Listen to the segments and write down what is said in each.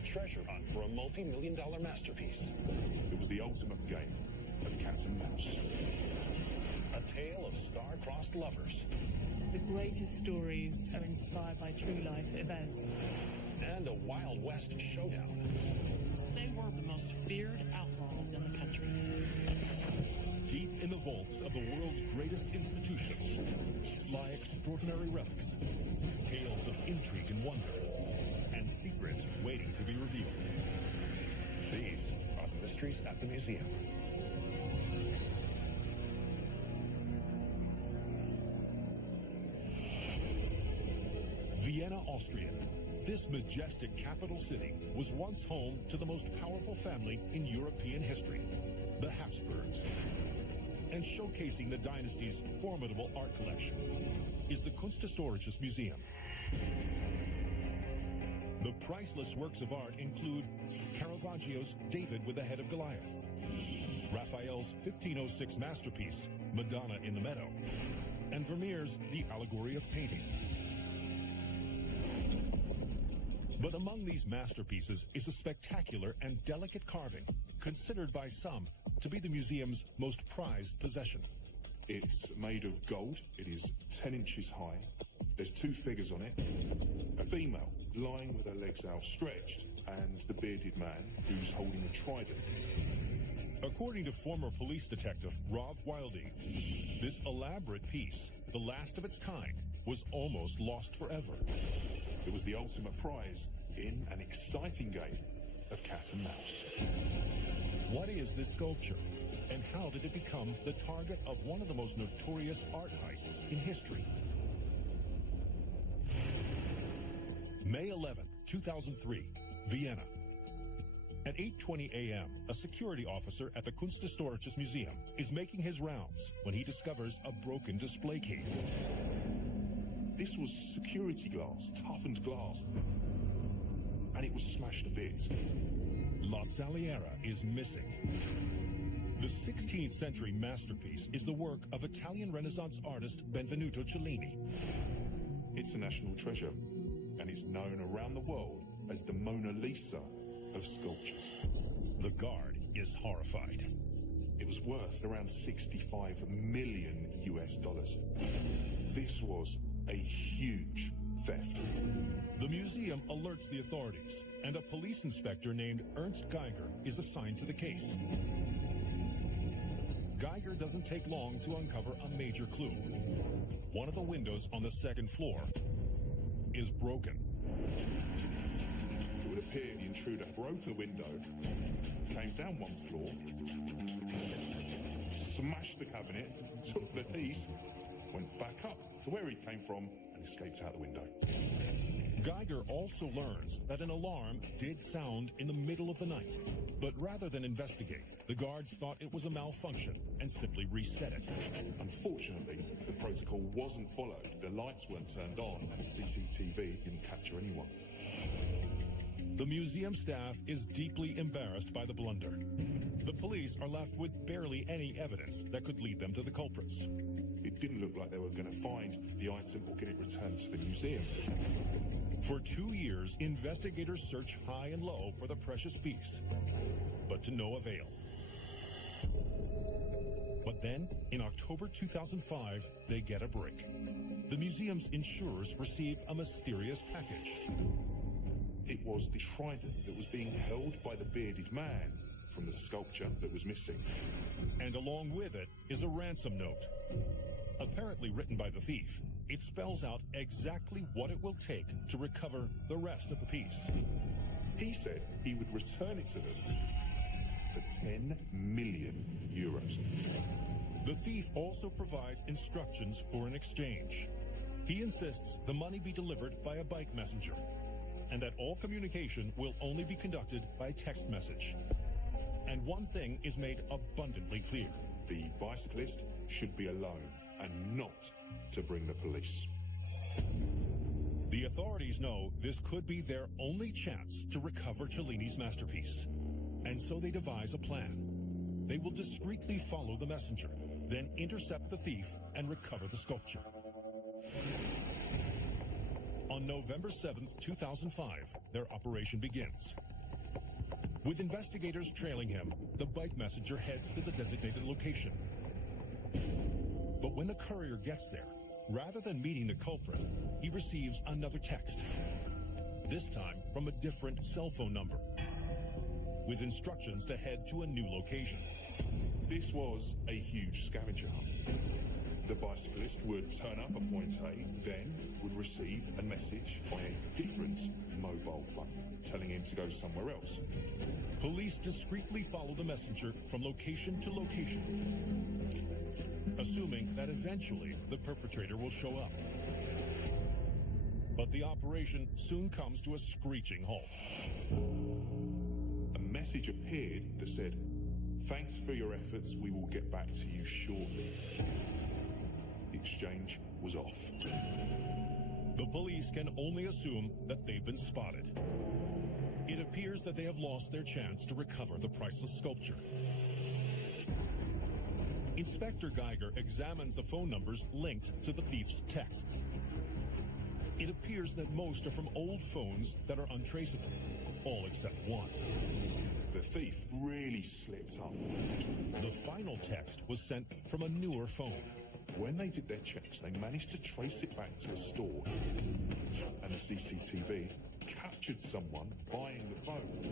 a treasure hunt for a multi-million-dollar masterpiece. It was the ultimate game of cat and mouse. A tale of star-crossed lovers. The greatest stories are inspired by true-life events. And a Wild West showdown. They were the most feared outlaws in the country. Deep in the vaults of the world's greatest institutions lie extraordinary relics, tales of intrigue and wonder, and secrets waiting to be revealed. These are the mysteries at the museum. Vienna, Austria. This majestic capital city was once home to the most powerful family in European history, the Habsburgs. And showcasing the dynasty's formidable art collection is the Kunsthistorisches Museum. The priceless works of art include Caravaggio's David with the Head of Goliath, Raphael's 1506 masterpiece, Madonna in the Meadow, and Vermeer's The Allegory of Painting. But among these masterpieces is a spectacular and delicate carving, considered by some to be the museum's most prized possession. It's made of gold. It is 10 inches high. There's two figures on it. A female lying with her legs outstretched, and the bearded man who's holding a trident. According to former police detective Rob Wildy, this elaborate piece, the last of its kind, was almost lost forever. It was the ultimate prize in an exciting game of cat and mouse. What is this sculpture, and how did it become the target of one of the most notorious art heists in history? May 11, 2003, Vienna. At 8:20 a.m., a security officer at the Kunsthistorisches Museum is making his rounds when he discovers a broken display case. This was security glass, toughened glass, and it was smashed to bits. La Saliera is missing. The 16th century masterpiece is the work of Italian Renaissance artist Benvenuto Cellini. It's a national treasure, and it's known around the world as the Mona Lisa of sculptures. The guard is horrified. It was worth around 65 million US dollars. This was a huge theft. The museum alerts the authorities, and a police inspector named Ernst Geiger is assigned to the case. Geiger doesn't take long to uncover a major clue. One of the windows on the second floor is broken. It would appear the intruder broke the window, came down one floor, smashed the cabinet, took the piece, went back up to where he came from, and escaped out the window. Geiger also learns that an alarm did sound in the middle of the night, but rather than investigate, the guards thought it was a malfunction and simply reset it. Unfortunately, the protocol wasn't followed. The lights weren't turned on, and CCTV didn't capture anyone. The museum staff is deeply embarrassed by the blunder. The police are left with barely any evidence that could lead them to the culprits. It didn't look like they were going to find the item or get it returned to the museum. For 2 years, investigators search high and low for the precious piece, but to no avail. But then, in October 2005, they get a break. The museum's insurers receive a mysterious package. It was the trident that was being held by the bearded man from the sculpture that was missing. And along with it is a ransom note. Apparently written by the thief, it spells out exactly what it will take to recover the rest of the piece. He said he would return it to them for 10 million euros. The thief also provides instructions for an exchange. He insists the money be delivered by a bike messenger, and that all communication will only be conducted by text message. And one thing is made abundantly clear. The bicyclist should be alone and not to bring the police. The authorities know this could be their only chance to recover Cellini's masterpiece. And so they devise a plan. They will discreetly follow the messenger, then intercept the thief and recover the sculpture. On November 7th, 2005, their operation begins. With investigators trailing him, the bike messenger heads to the designated location. But when the courier gets there, rather than meeting the culprit, he receives another text. This time from a different cell phone number, with instructions to head to a new location. This was a huge scavenger hunt. The bicyclist would turn up at point A, then would receive a message by a different mobile phone telling him to go somewhere else. Police discreetly follow the messenger from location to location, assuming that eventually the perpetrator will show up. But the operation soon comes to a screeching halt. A message appeared that said, "Thanks for your efforts, we will get back to you shortly." The exchange was off. The police can only assume that they've been spotted. It appears that they have lost their chance to recover the priceless sculpture. Inspector Geiger examines the phone numbers linked to the thief's texts. It appears that most are from old phones that are untraceable, all except one. The thief really slipped up. The final text was sent from a newer phone. When they did their checks, they managed to trace it back to a store. And the CCTV captured someone buying the phone.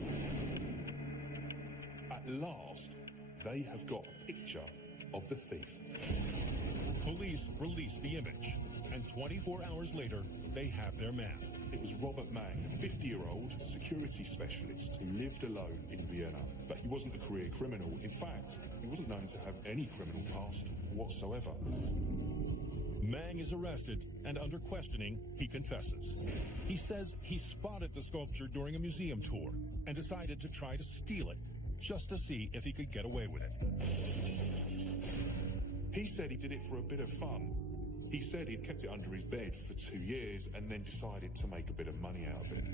At last, they have got a picture of the thief. Police release the image, and 24 hours later, they have their man. It was Robert Mang, a 50-year-old security specialist who lived alone in Vienna. But he wasn't a career criminal. In fact, he wasn't known to have any criminal past whatsoever. Mang is arrested, and under questioning, he confesses. He says he spotted the sculpture during a museum tour and decided to try to steal it, just to see if he could get away with it. He said he did it for a bit of fun. He said he'd kept it under his bed for 2 years and then decided to make a bit of money out of it.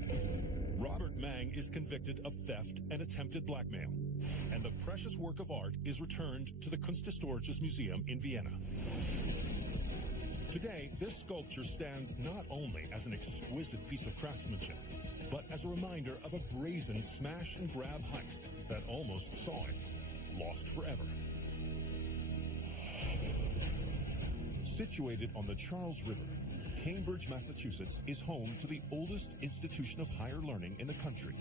Robert Mang is convicted of theft and attempted blackmail, and the precious work of art is returned to the Kunsthistorisches Museum in Vienna. Today, this sculpture stands not only as an exquisite piece of craftsmanship, but as a reminder of a brazen smash-and-grab heist that almost saw it lost forever. Situated on the Charles River, Cambridge, Massachusetts is home to the oldest institution of higher learning in the country,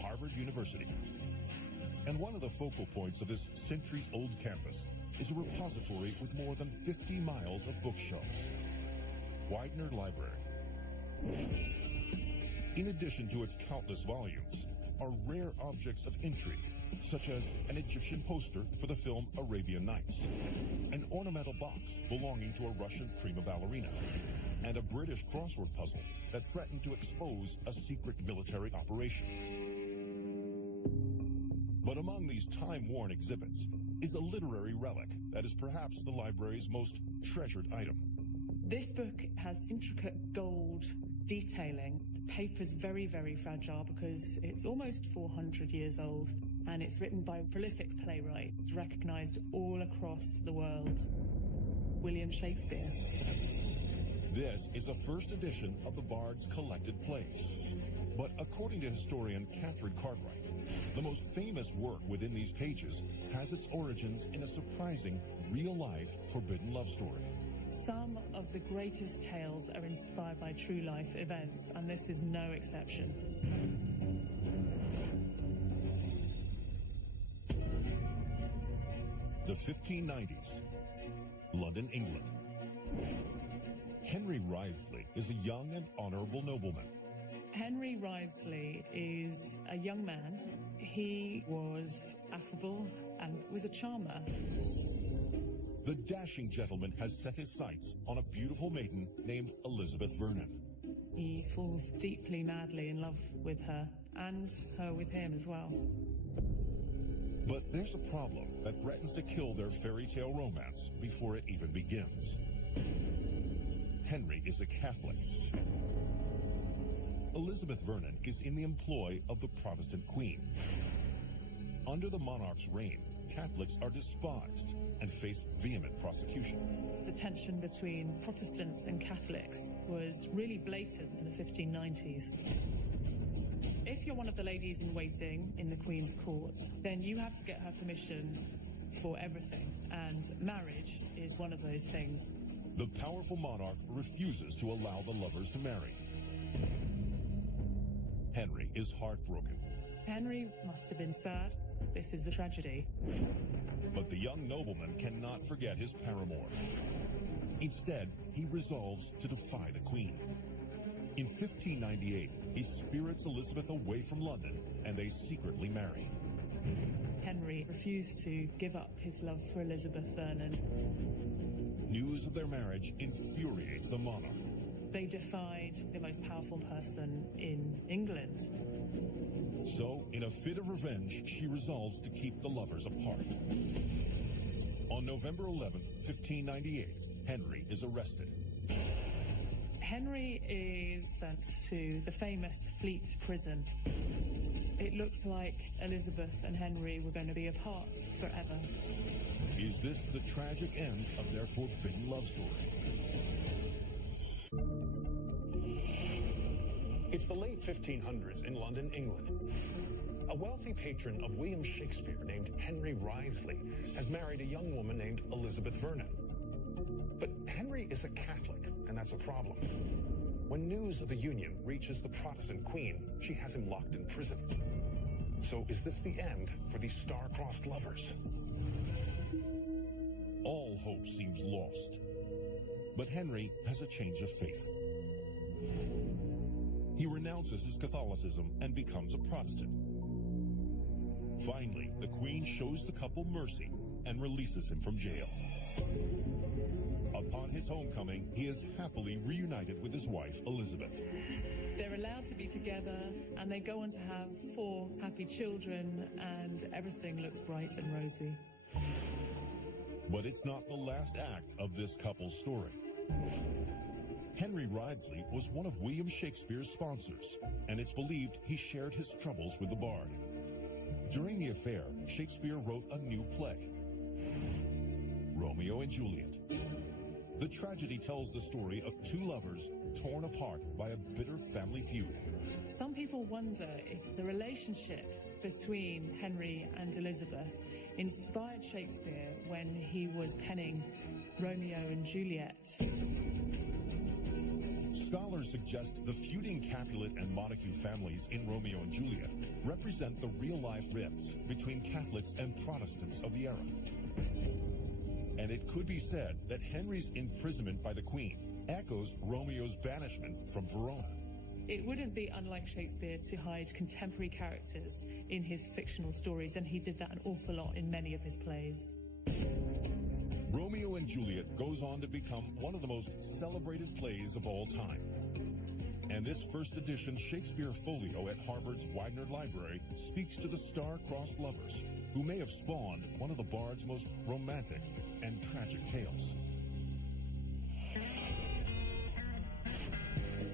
Harvard University. And one of the focal points of this centuries-old campus is a repository with more than 50 miles of bookshelves, Widener Library. In addition to its countless volumes, are rare objects of intrigue, such as an Egyptian poster for the film Arabian Nights, an ornamental box belonging to a Russian prima ballerina, and a British crossword puzzle that threatened to expose a secret military operation. But among these time-worn exhibits is a literary relic that is perhaps the library's most treasured item. This book has intricate gold detailing. The paper's very, very fragile because it's almost 400 years old, and it's written by a prolific playwright recognized all across the world, William Shakespeare. This is a first edition of the Bard's collected plays. But according to historian Catherine Cartwright, the most famous work within these pages has its origins in a surprising, real-life, forbidden love story. Some of the greatest tales are inspired by true life events, and this is no exception. The 1590s, London, England. Henry Wriothesley is a young and honorable nobleman. Henry Wriothesley is a young man. He was affable and was a charmer. The dashing gentleman has set his sights on a beautiful maiden named Elizabeth Vernon. He falls deeply, madly in love with her, and her with him as well. But there's a problem that threatens to kill their fairy tale romance before it even begins. Henry is a Catholic. Elizabeth Vernon is in the employ of the Protestant Queen. Under the monarch's reign, Catholics are despised and face vehement prosecution. The tension between Protestants and Catholics was really blatant in the 1590s. If you're one of the ladies in waiting in the Queen's court, then you have to get her permission for everything, and marriage is one of those things. The powerful monarch refuses to allow the lovers to marry. Henry is heartbroken. Henry must have been sad. This is a tragedy. But the young nobleman cannot forget his paramour. Instead, he resolves to defy the Queen. In 1598, he spirits Elizabeth away from London, and they secretly marry. Henry refused to give up his love for Elizabeth Vernon. News of their marriage infuriates the monarch. They defied the most powerful person in England. So, in a fit of revenge, she resolves to keep the lovers apart. On November 11th, 1598, Henry is arrested. Henry is sent to the famous Fleet prison. It looked like Elizabeth and Henry were going to be apart forever. Is this the tragic end of their forbidden love story? It's the late 1500s in London, England. A wealthy patron of William Shakespeare named Henry Wriothesley has married a young woman named Elizabeth Vernon. But Henry is a Catholic, and that's a problem. When news of the union reaches the Protestant queen, she has him locked in prison. So is this the end for these star-crossed lovers? All hope seems lost. But Henry has a change of faith. He renounces his Catholicism and becomes a Protestant. Finally, the Queen shows the couple mercy and releases him from jail. Upon his homecoming, he is happily reunited with his wife, Elizabeth. They're allowed to be together, and they go on to have 4 happy children, and everything looks bright and rosy. But it's not the last act of this couple's story. Henry Wriothesley was one of William Shakespeare's sponsors, and it's believed he shared his troubles with the bard. During the affair, Shakespeare wrote a new play, Romeo and Juliet. The tragedy tells the story of 2 lovers torn apart by a bitter family feud. Some people wonder if the relationship between Henry and Elizabeth inspired Shakespeare when he was penning Romeo and Juliet. Scholars suggest the feuding Capulet and Montague families in Romeo and Juliet represent the real-life rifts between Catholics and Protestants of the era. And it could be said that Henry's imprisonment by the Queen echoes Romeo's banishment from Verona. It wouldn't be unlike Shakespeare to hide contemporary characters in his fictional stories, and he did that an awful lot in many of his plays. Romeo and Juliet goes on to become one of the most celebrated plays of all time. And this first edition Shakespeare folio at Harvard's Widener Library speaks to the star-crossed lovers who may have spawned one of the bard's most romantic and tragic tales.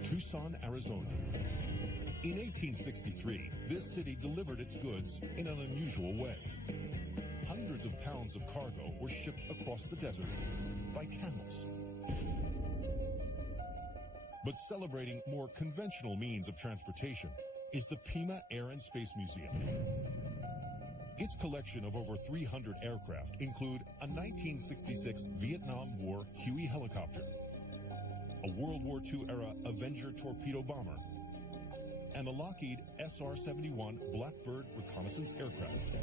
Tucson, Arizona. In 1863, this city delivered its goods in an unusual way. Hundreds of pounds of cargo were shipped across the desert by camels. But celebrating more conventional means of transportation is the Pima Air and Space Museum. Its collection of over 300 aircraft include a 1966 Vietnam War Huey helicopter, a World War II-era Avenger torpedo bomber, and the Lockheed SR-71 Blackbird reconnaissance aircraft.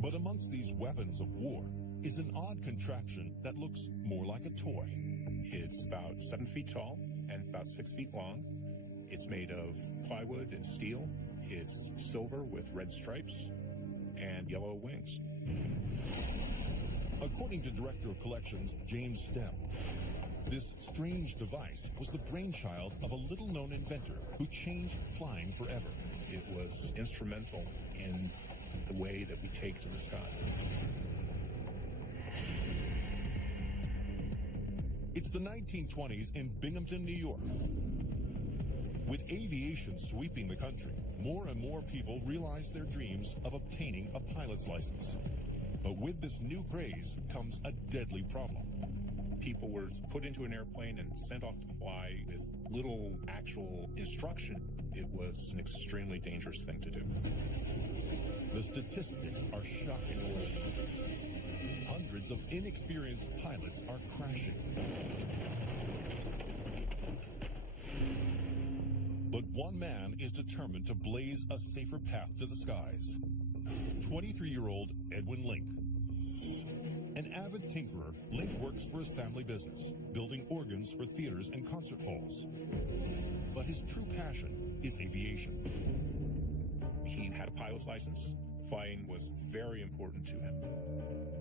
But amongst these weapons of war is an odd contraption that looks more like a toy. It's about 7 feet tall and about 6 feet long. It's made of plywood and steel. It's silver with red stripes and yellow wings. According to Director of Collections James Stem, this strange device was the brainchild of a little-known inventor who changed flying forever. It was instrumental in the way that we take to the sky. It's the 1920s in Binghamton, New York. With aviation sweeping the country, more and more people realize their dreams of obtaining a pilot's license. But with this new craze comes a deadly problem. People were put into an airplane and sent off to fly with little actual instruction, it was an extremely dangerous thing to do. The statistics are shocking. Hundreds of inexperienced pilots are crashing. But one man is determined to blaze a safer path to the skies. 23-year-old Edwin Link. An avid tinkerer, Link works for his family business, building organs for theaters and concert halls. But his true passion is aviation. He had a pilot's license. Flying was very important to him.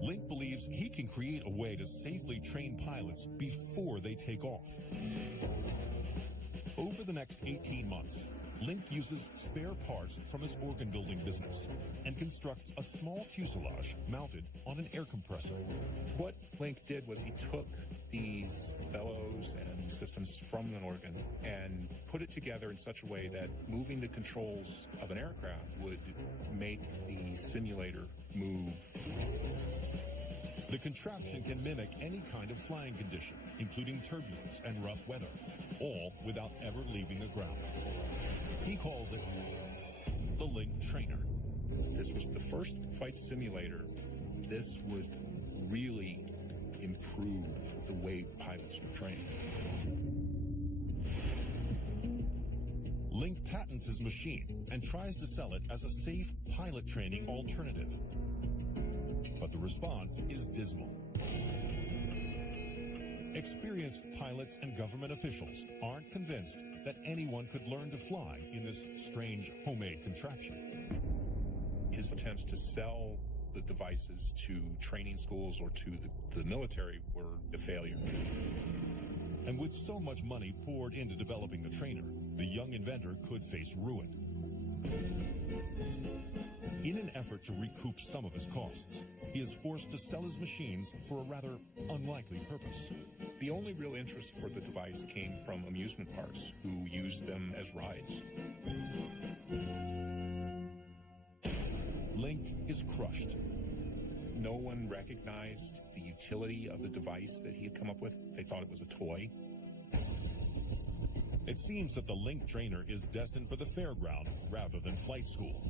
Link believes he can create a way to safely train pilots before they take off. Over the next 18 months, Link uses spare parts from his organ building business and constructs a small fuselage mounted on an air compressor. What Link did was he took these bellows and systems from an organ and put it together in such a way that moving the controls of an aircraft would make the simulator move. The contraption can mimic any kind of flying condition, including turbulence and rough weather, all without ever leaving the ground. He calls it the Link Trainer. This was the first flight simulator. This would really improve the way pilots were trained. Link patents his machine and tries to sell it as a safe pilot training alternative. But the response is dismal. Experienced pilots and government officials aren't convinced that anyone could learn to fly in this strange homemade contraption. His attempts to sell the devices to training schools or to the military were a failure. And with so much money poured into developing the trainer, the young inventor could face ruin. In an effort to recoup some of his costs, he is forced to sell his machines for a rather unlikely purpose. The only real interest for the device came from amusement parks who used them as rides. Link is crushed. No one recognized the utility of the device that he had come up with. They thought it was a toy. It seems that the Link Trainer is destined for the fairground rather than flight school.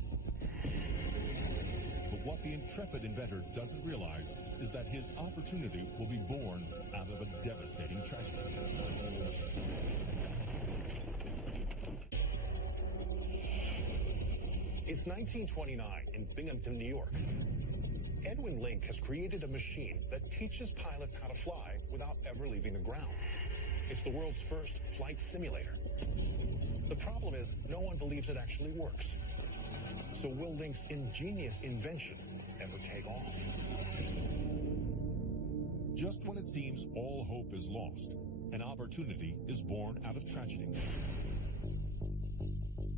But what the intrepid inventor doesn't realize is that his opportunity will be born out of a devastating tragedy. It's 1929 in Binghamton, New York. Edwin Link has created a machine that teaches pilots how to fly without ever leaving the ground. It's the world's first flight simulator. The problem is, no one believes it actually works. So will Link's ingenious invention ever take off? Just when it seems all hope is lost, an opportunity is born out of tragedy.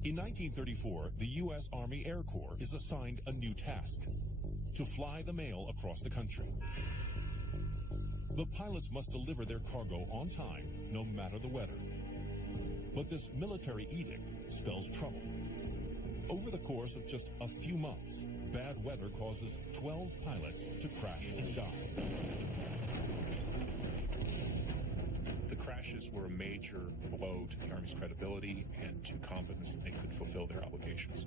In 1934, the U.S. Army Air Corps is assigned a new task: to fly the mail across the country. The pilots must deliver their cargo on time, no matter the weather. But this military edict spells trouble. Over the course of just a few months, bad weather causes 12 pilots to crash and die. The crashes were a major blow to the Army's credibility and to confidence that they could fulfill their obligations.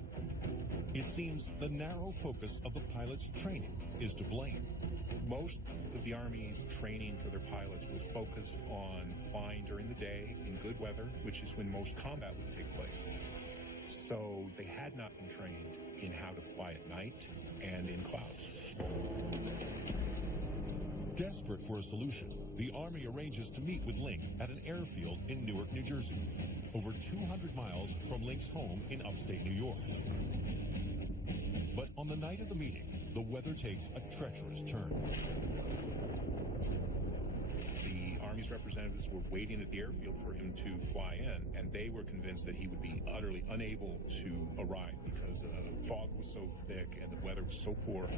It seems the narrow focus of the pilots' training is to blame. Most of the Army's training for their pilots was focused on flying during the day in good weather, which is when most combat would take place. So they had not been trained in how to fly at night and in clouds. Desperate for a solution, the Army arranges to meet with Link at an airfield in Newark, New Jersey, over 200 miles from Link's home in upstate New York. But on the night of the meeting, the weather takes a treacherous turn. The Army's representatives were waiting at the airfield for him to fly in, and they were convinced that he would be utterly unable to arrive because the fog was so thick and the weather was so poor.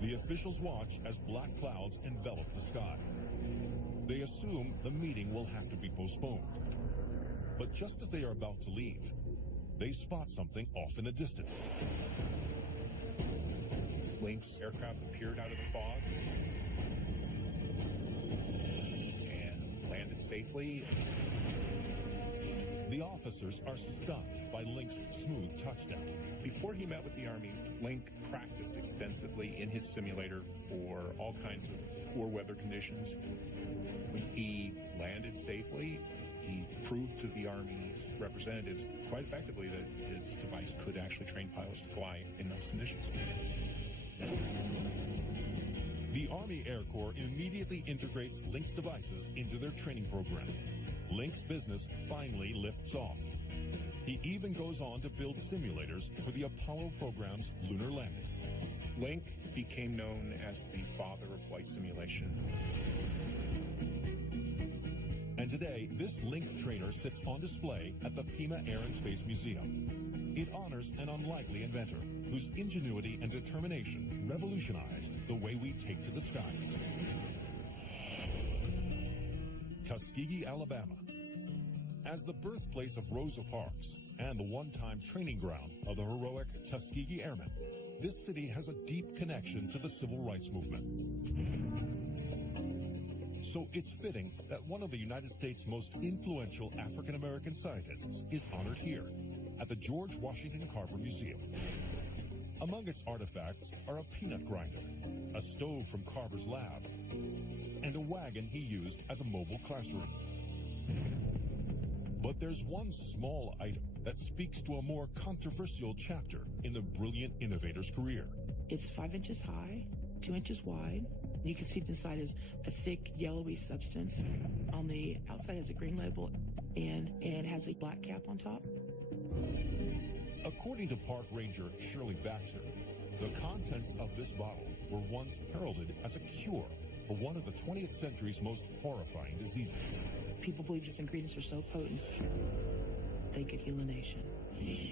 The officials watch as black clouds envelop the sky. They assume the meeting will have to be postponed. But just as they are about to leave, they spot something off in the distance. Link's aircraft appeared out of the fog and landed landed safely. The officers are stunned by Link's smooth touchdown. Before he met with the Army, Link practiced extensively in his simulator for all kinds of poor weather conditions. When he landed safely, he proved to the Army's representatives quite effectively that his device could actually train pilots to fly in those conditions. The Army Air Corps immediately integrates Link's devices into their training program. Link's business finally lifts off. He even goes on to build simulators for the Apollo program's lunar landing. Link became known as the father of flight simulation. And today, this Link trainer sits on display at the Pima Air and Space Museum. It honors an unlikely inventor whose ingenuity and determination revolutionized the way we take to the skies. Tuskegee, Alabama. As the birthplace of Rosa Parks and the one-time training ground of the heroic Tuskegee Airmen, this city has a deep connection to the civil rights movement. So it's fitting that one of the United States' most influential African-American scientists is honored here at the George Washington Carver Museum. Among its artifacts are a peanut grinder, a stove from Carver's lab, and a wagon he used as a mobile classroom. But there's one small item that speaks to a more controversial chapter in the brilliant innovator's career. It's 5 inches high, 2 inches wide. You can see the inside is a thick, yellowy substance. On the outside is a green label, and it has a black cap on top. According to Park Ranger Shirley Baxter, the contents of this bottle were once heralded as a cure for one of the 20th century's most horrifying diseases. People believed its ingredients were so potent, they could heal a nation.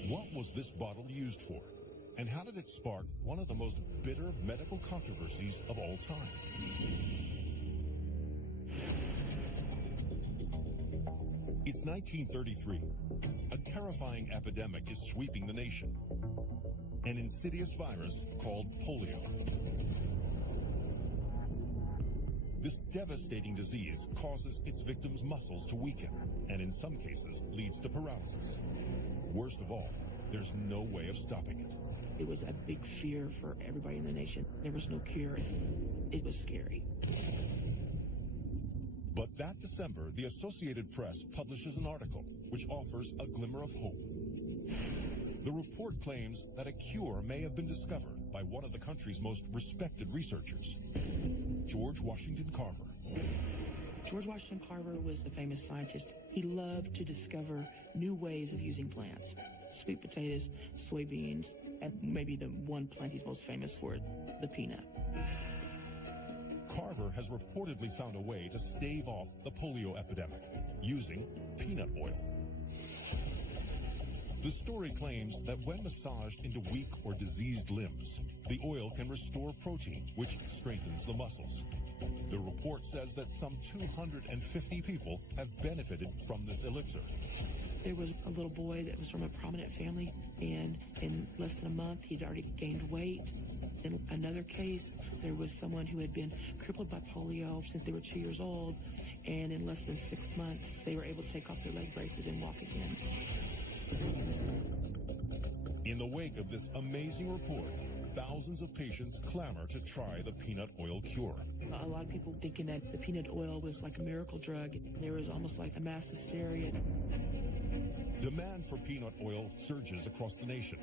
What was this bottle used for? And how did it spark one of the most bitter medical controversies of all time? It's 1933. A terrifying epidemic is sweeping the nation. An insidious virus called polio. This devastating disease causes its victims' muscles to weaken, and in some cases leads to paralysis. Worst of all, there's no way of stopping it. It was a big fear for everybody in the nation. There was no cure. It was scary. But that December, the Associated Press publishes an article which offers a glimmer of hope. The report claims that a cure may have been discovered by one of the country's most respected researchers, George Washington Carver. George Washington Carver was a famous scientist. He loved to discover new ways of using plants. Sweet potatoes, soybeans, and maybe the one plant he's most famous for, the peanut. Carver has reportedly found a way to stave off the polio epidemic using peanut oil. The story claims that when massaged into weak or diseased limbs, the oil can restore protein, which strengthens the muscles. The report says that some 250 people have benefited from this elixir. There was a little boy that was from a prominent family, and in less than a month, he'd already gained weight. In another case, there was someone who had been crippled by polio since they were 2 years old, and in less than 6 months, they were able to take off their leg braces and walk again. In the wake of this amazing report, thousands of patients clamor to try the peanut oil cure. A lot of people thinking that the peanut oil was like a miracle drug. There was almost like a mass hysteria. Demand for peanut oil surges across the nation.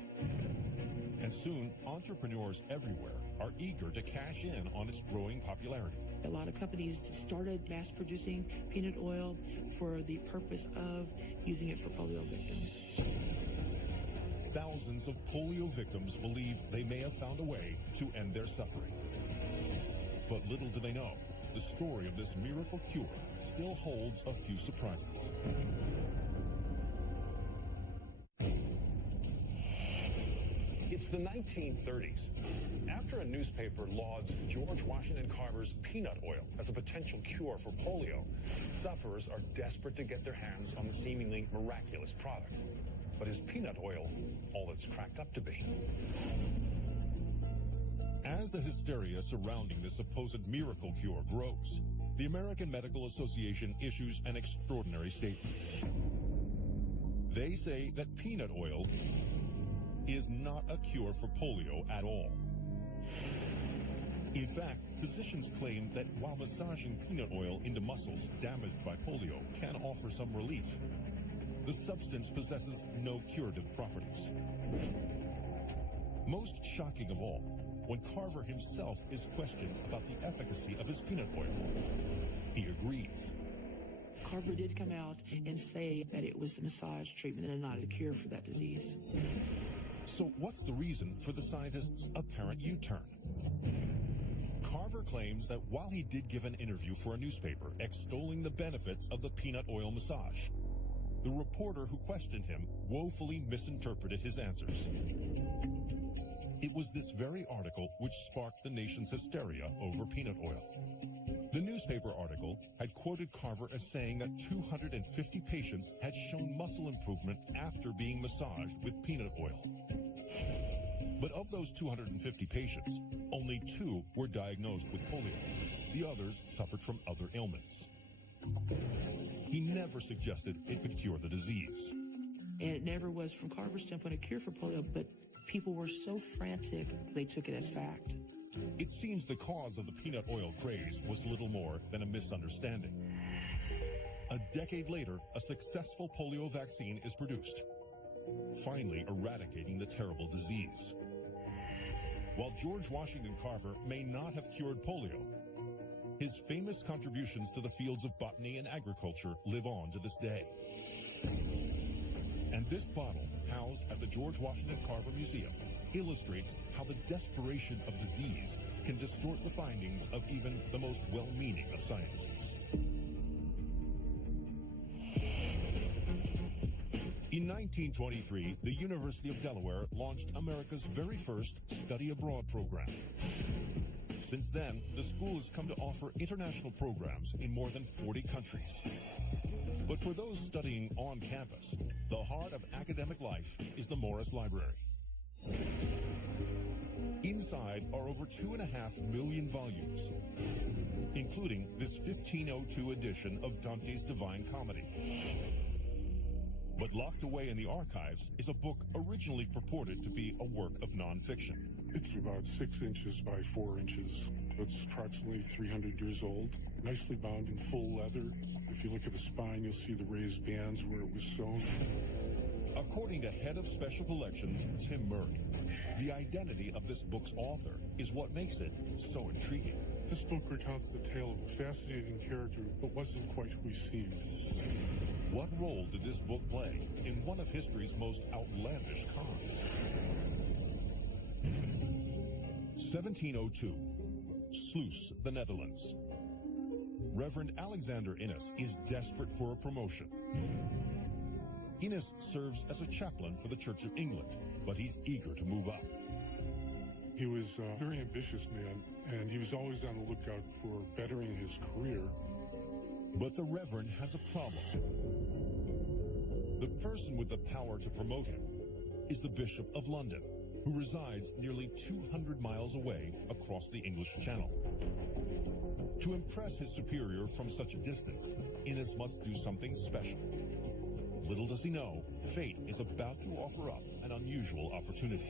And soon, entrepreneurs everywhere are eager to cash in on its growing popularity. A lot of companies started mass producing peanut oil for the purpose of using it for polio victims. Thousands of polio victims believe they may have found a way to end their suffering. But little do they know, the story of this miracle cure still holds a few surprises. It's the 1930s. After a newspaper lauds George Washington Carver's peanut oil as a potential cure for polio, sufferers are desperate to get their hands on the seemingly miraculous product. But is peanut oil all it's cracked up to be? As the hysteria surrounding this supposed miracle cure grows, the American Medical Association issues an extraordinary statement. They say that peanut oil is not a cure for polio at all. In fact, physicians claim that while massaging peanut oil into muscles damaged by polio can offer some relief, the substance possesses no curative properties. Most shocking of all, when Carver himself is questioned about the efficacy of his peanut oil, he agrees. Carver did come out and say that it was the massage treatment and not a cure for that disease. So what's the reason for the scientist's apparent U-turn? Carver claims that while he did give an interview for a newspaper extolling the benefits of the peanut oil massage, the reporter who questioned him woefully misinterpreted his answers. It was this very article which sparked the nation's hysteria over peanut oil. The newspaper article had quoted Carver as saying that 250 patients had shown muscle improvement after being massaged with peanut oil. But of those 250 patients, only 2 were diagnosed with polio. The others suffered from other ailments. He never suggested it could cure the disease. And it never was, from Carver's standpoint, a cure for polio, but people were so frantic, they took it as fact. It seems the cause of the peanut oil craze was little more than a misunderstanding. A decade later, a successful polio vaccine is produced, finally eradicating the terrible disease. While George Washington Carver may not have cured polio, his famous contributions to the fields of botany and agriculture live on to this day. And this bottle, housed at the George Washington Carver Museum, illustrates how the desperation of disease can distort the findings of even the most well-meaning of scientists. In 1923, the University of Delaware launched America's very first study abroad program. Since then, the school has come to offer international programs in more than 40 countries. But for those studying on campus, the heart of academic life is the Morris Library. Inside are over 2.5 million volumes, including this 1502 edition of Dante's Divine Comedy. But locked away in the archives is a book originally purported to be a work of nonfiction. It's about 6 inches by 4 inches. It's approximately 300 years old, nicely bound in full leather. If you look at the spine, you'll see the raised bands where it was sewn. According to head of special collections, Tim Murray, the identity of this book's author is what makes it so intriguing. This book recounts the tale of a fascinating character, but wasn't quite who he seemed. What role did this book play in one of history's most outlandish crimes? 1702, Sluis, the Netherlands. Reverend Alexander Innes is desperate for a promotion. Innes serves as a chaplain for the Church of England, but he's eager to move up. He was a very ambitious man, and he was always on the lookout for bettering his career. But the Reverend has a problem. The person with the power to promote him is the Bishop of London, who resides nearly 200 miles away across the English Channel. To impress his superior from such a distance, Innes must do something special. Little does he know, fate is about to offer up an unusual opportunity.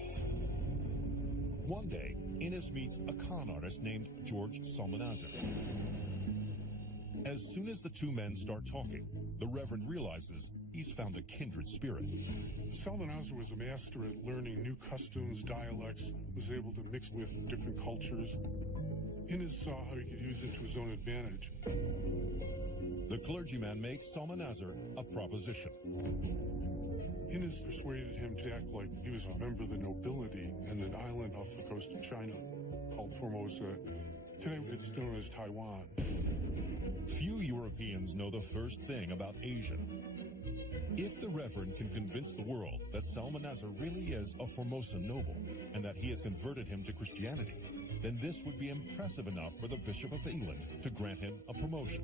One day, Innes meets a con artist named George Psalmanazar. As soon as the two men start talking, the Reverend realizes he's found a kindred spirit. Psalmanazar was a master at learning new customs, dialects, was able to mix with different cultures. Innes saw how he could use it to his own advantage. The clergyman makes Psalmanazar a proposition. Innes persuaded him to act like he was a member of the nobility in an island off the coast of China called Formosa. Today it's known as Taiwan. Few Europeans know the first thing about Asia. If the Reverend can convince the world that Psalmanazar really is a Formosa noble and that he has converted him to Christianity, then this would be impressive enough for the Bishop of England to grant him a promotion.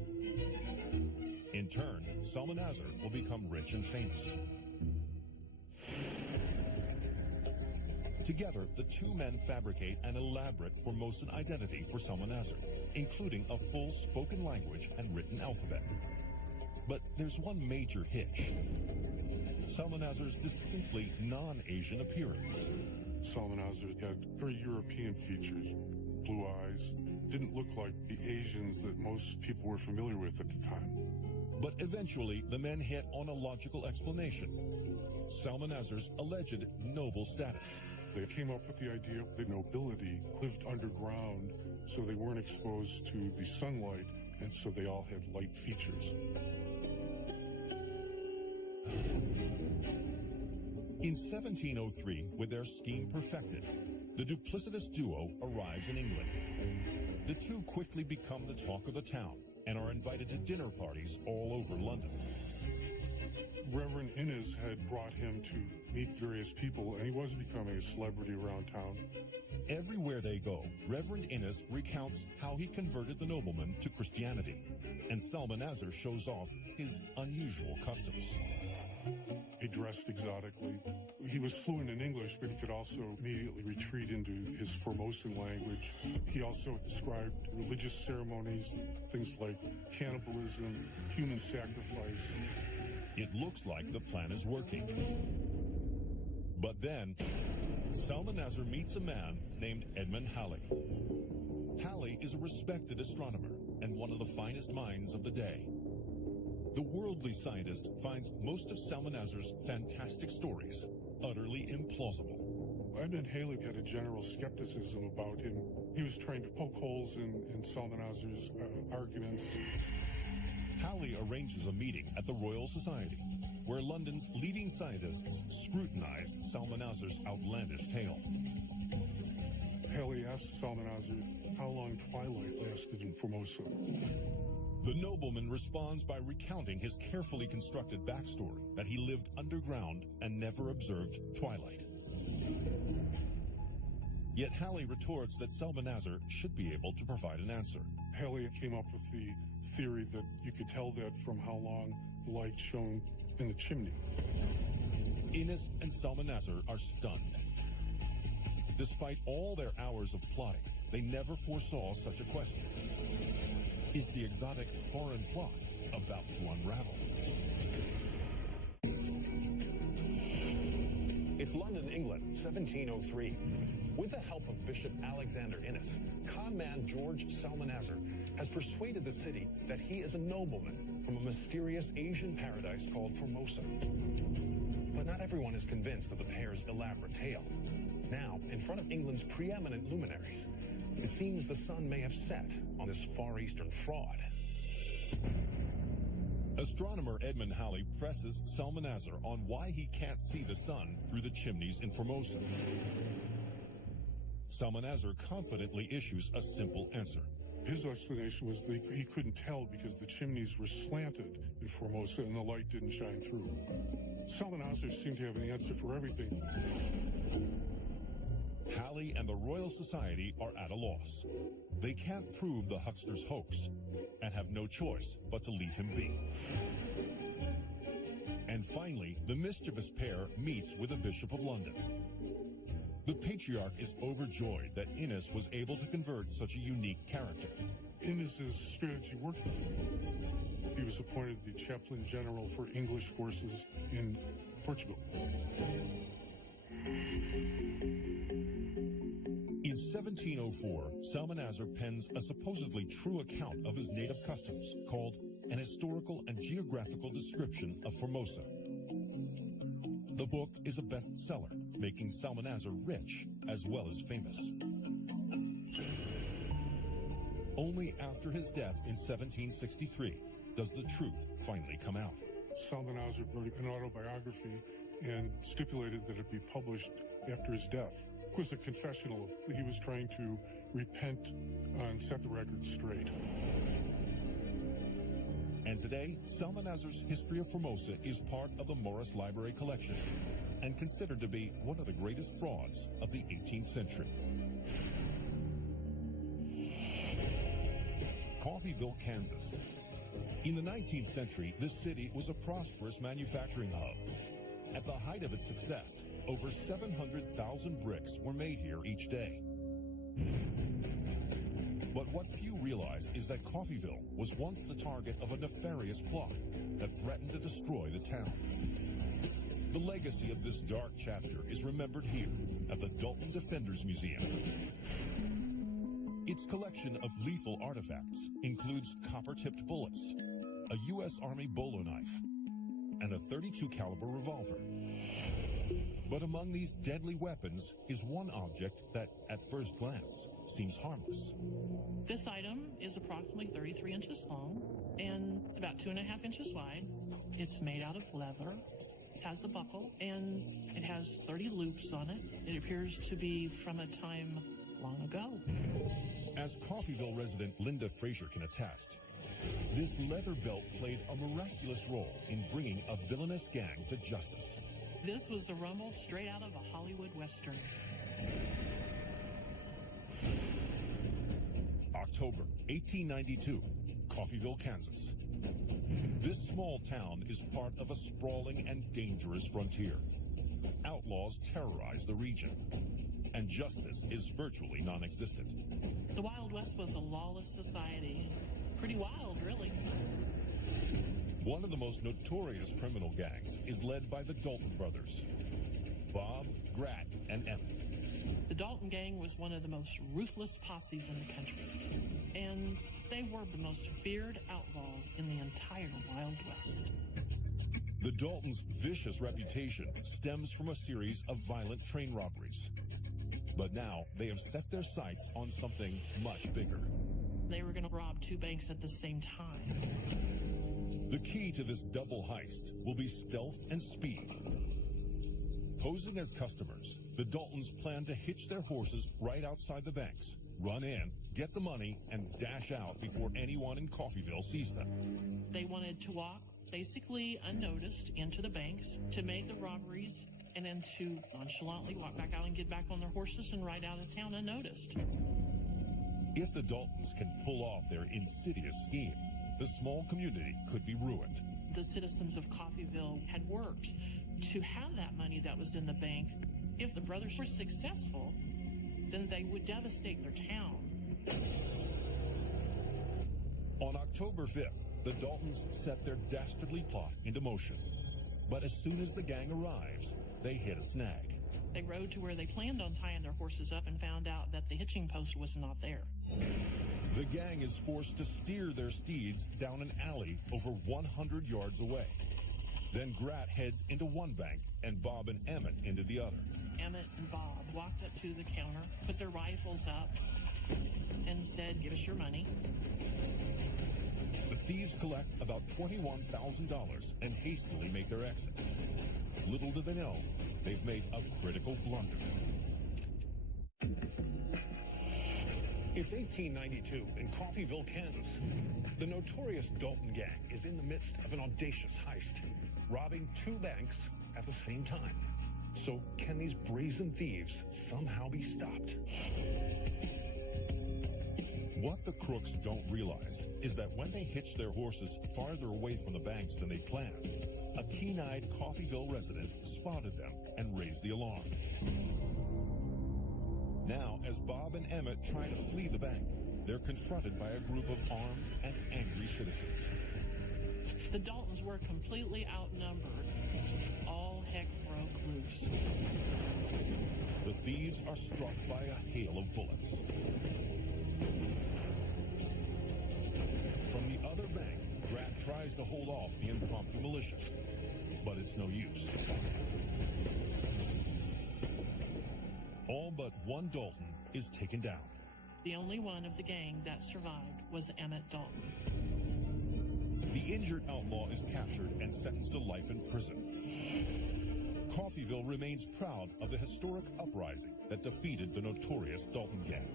In turn, Psalmanazar will become rich and famous. Together, the two men fabricate an elaborate Formosan identity for Salmanazar, including a full spoken language and written alphabet. But there's one major hitch. Salmanazar's distinctly non-Asian appearance. Salmanazar had very European features, blue eyes, didn't look like the Asians that most people were familiar with at the time. But eventually, the men hit on a logical explanation. Salmanazar's alleged noble status. They came up with the idea that nobility lived underground, so they weren't exposed to the sunlight, and so they all had light features. In 1703, with their scheme perfected, the duplicitous duo arrives in England. The two quickly become the talk of the town and are invited to dinner parties all over London. Reverend Innes had brought him to meet various people, and he was becoming a celebrity around town. Everywhere they go, Reverend Innes recounts how he converted the nobleman to Christianity, and Salmanazar shows off his unusual customs. He dressed exotically. He was fluent in English, but he could also immediately retreat into his Formosan language. He also described religious ceremonies, things like cannibalism, human sacrifice. It looks like the plan is working. But then, Salmanazar meets a man named Edmund Halley. Halley is a respected astronomer and one of the finest minds of the day. The worldly scientist finds most of Salmanazar's fantastic stories utterly implausible. Edmund Halley had a general skepticism about him. He was trying to poke holes in Salmanazar's arguments. Halley arranges a meeting at the Royal Society, where London's leading scientists scrutinize Salmanazar's outlandish tale. Halley asked Salmanazar how long twilight lasted in Formosa. The nobleman responds by recounting his carefully constructed backstory that he lived underground and never observed twilight. Yet Halley retorts that Salmanazar should be able to provide an answer. Halley came up with the theory that you could tell that from how long the light shone in the chimney. Innes and Salmanazar are stunned. Despite all their hours of plotting, they never foresaw such a question. Is the exotic foreign plot about to unravel? It's London, England, 1703. With the help of Bishop Alexander Innes, con man George Salmanazar has persuaded the city that he is a nobleman from a mysterious Asian paradise called Formosa. But not everyone is convinced of the pair's elaborate tale. Now, in front of England's preeminent luminaries, it seems the sun may have set on this Far Eastern fraud. Astronomer Edmund Halley presses Salmanazar on why he can't see the sun through the chimneys in Formosa. Salmanazar confidently issues a simple answer. His explanation was that he couldn't tell because the chimneys were slanted in Formosa and the light didn't shine through. Salmanazar seemed to have an answer for everything. Halley and the Royal Society are at a loss. They can't prove the huckster's hoax and have no choice but to leave him be. And finally, the mischievous pair meets with the Bishop of London. The patriarch is overjoyed that Innes was able to convert such a unique character. Innes' strategy worked. He was appointed the chaplain general for English forces in Portugal. In 1704, Salmanazar pens a supposedly true account of his native customs called An Historical and Geographical Description of Formosa. The book is a bestseller, making Salmanazar rich as well as famous. Only after his death in 1763 does the truth finally come out. Salmanazar wrote an autobiography and stipulated that it be published after his death. It was a confessional. He was trying to repent and set the record straight. And today, Salmanazar's History of Formosa is part of the Morris Library collection and considered to be one of the greatest frauds of the 18th century. Coffeyville, Kansas. In the 19th century, this city was a prosperous manufacturing hub. At the height of its success, Over 700,000 bricks were made here each day. But what few realize is that Coffeyville was once the target of a nefarious plot that threatened to destroy the town. The legacy of this dark chapter is remembered here at the Dalton Defenders Museum. Its collection of lethal artifacts includes copper-tipped bullets, a U.S. Army bolo knife, and a .32 caliber revolver. But among these deadly weapons is one object that, at first glance, seems harmless. This item is approximately 33 inches long and about 2.5 inches wide. It's made out of leather, it has a buckle, and it has 30 loops on it. It appears to be from a time long ago. As Coffeyville resident Linda Frazier can attest, this leather belt played a miraculous role in bringing a villainous gang to justice. This was a rumble straight out of a Hollywood Western. October 1892, Coffeyville, Kansas. This small town is part of a sprawling and dangerous frontier. Outlaws terrorize the region, and justice is virtually non-existent. The Wild West was a lawless society. Pretty wild, really. One of the most notorious criminal gangs is led by the Dalton brothers, Bob, Grat, and Emmett. The Dalton gang was one of the most ruthless posses in the country, and they were the most feared outlaws in the entire Wild West. The Daltons' vicious reputation stems from a series of violent train robberies. But now they have set their sights on something much bigger. They were going to rob 2 banks at the same time. The key to this double heist will be stealth and speed. Posing as customers, the Daltons plan to hitch their horses right outside the banks, run in, get the money, and dash out before anyone in Coffeyville sees them. They wanted to walk basically unnoticed into the banks to make the robberies and then to nonchalantly walk back out and get back on their horses and ride out of town unnoticed. If the Daltons can pull off their insidious scheme, the small community could be ruined. The citizens of Coffeyville had worked to have that money that was in the bank. If the brothers were successful, then they would devastate their town. On October 5th, the Daltons set their dastardly plot into motion. But as soon as the gang arrives, they hit a snag. They rode to where they planned on tying their horses up and found out that the hitching post was not there. The gang is forced to steer their steeds down an alley over 100 yards away. Then Grat heads into one bank and Bob and Emmett into the other. Emmett and Bob walked up to the counter, put their rifles up, and said, "Give us your money." The thieves collect about $21,000 and hastily make their exit. Little do they know, they've made a critical blunder. It's 1892 in Coffeyville, Kansas. The notorious Dalton gang is in the midst of an audacious heist, robbing 2 banks at the same time. So can these brazen thieves somehow be stopped? What the crooks don't realize is that when they hitched their horses farther away from the banks than they planned, a keen-eyed Coffeyville resident spotted them and raised the alarm. Now, as Bob and Emmett try to flee the bank, they're confronted by a group of armed and angry citizens. The Daltons were completely outnumbered. All heck broke loose. The thieves are struck by a hail of bullets. From the other bank, Grat tries to hold off the impromptu militia, but it's no use. All but one Dalton is taken down. The only one of the gang that survived was Emmett Dalton. The injured outlaw is captured and sentenced to life in prison. Coffeyville remains proud of the historic uprising that defeated the notorious Dalton gang.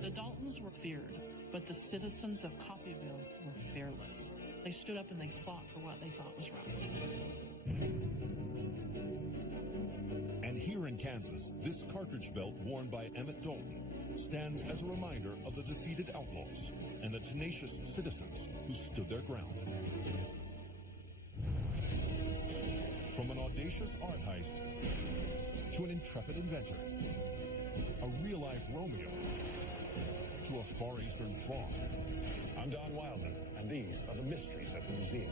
The Daltons were feared, but the citizens of Coffeyville were fearless. They stood up and they fought for what they thought was right. And here in Kansas, this cartridge belt worn by Emmett Dalton stands as a reminder of the defeated outlaws and the tenacious citizens who stood their ground. From an audacious art heist to an intrepid inventor, a real-life Romeo to a Far Eastern faun. I'm Don Wildman, and these are the mysteries at the museum.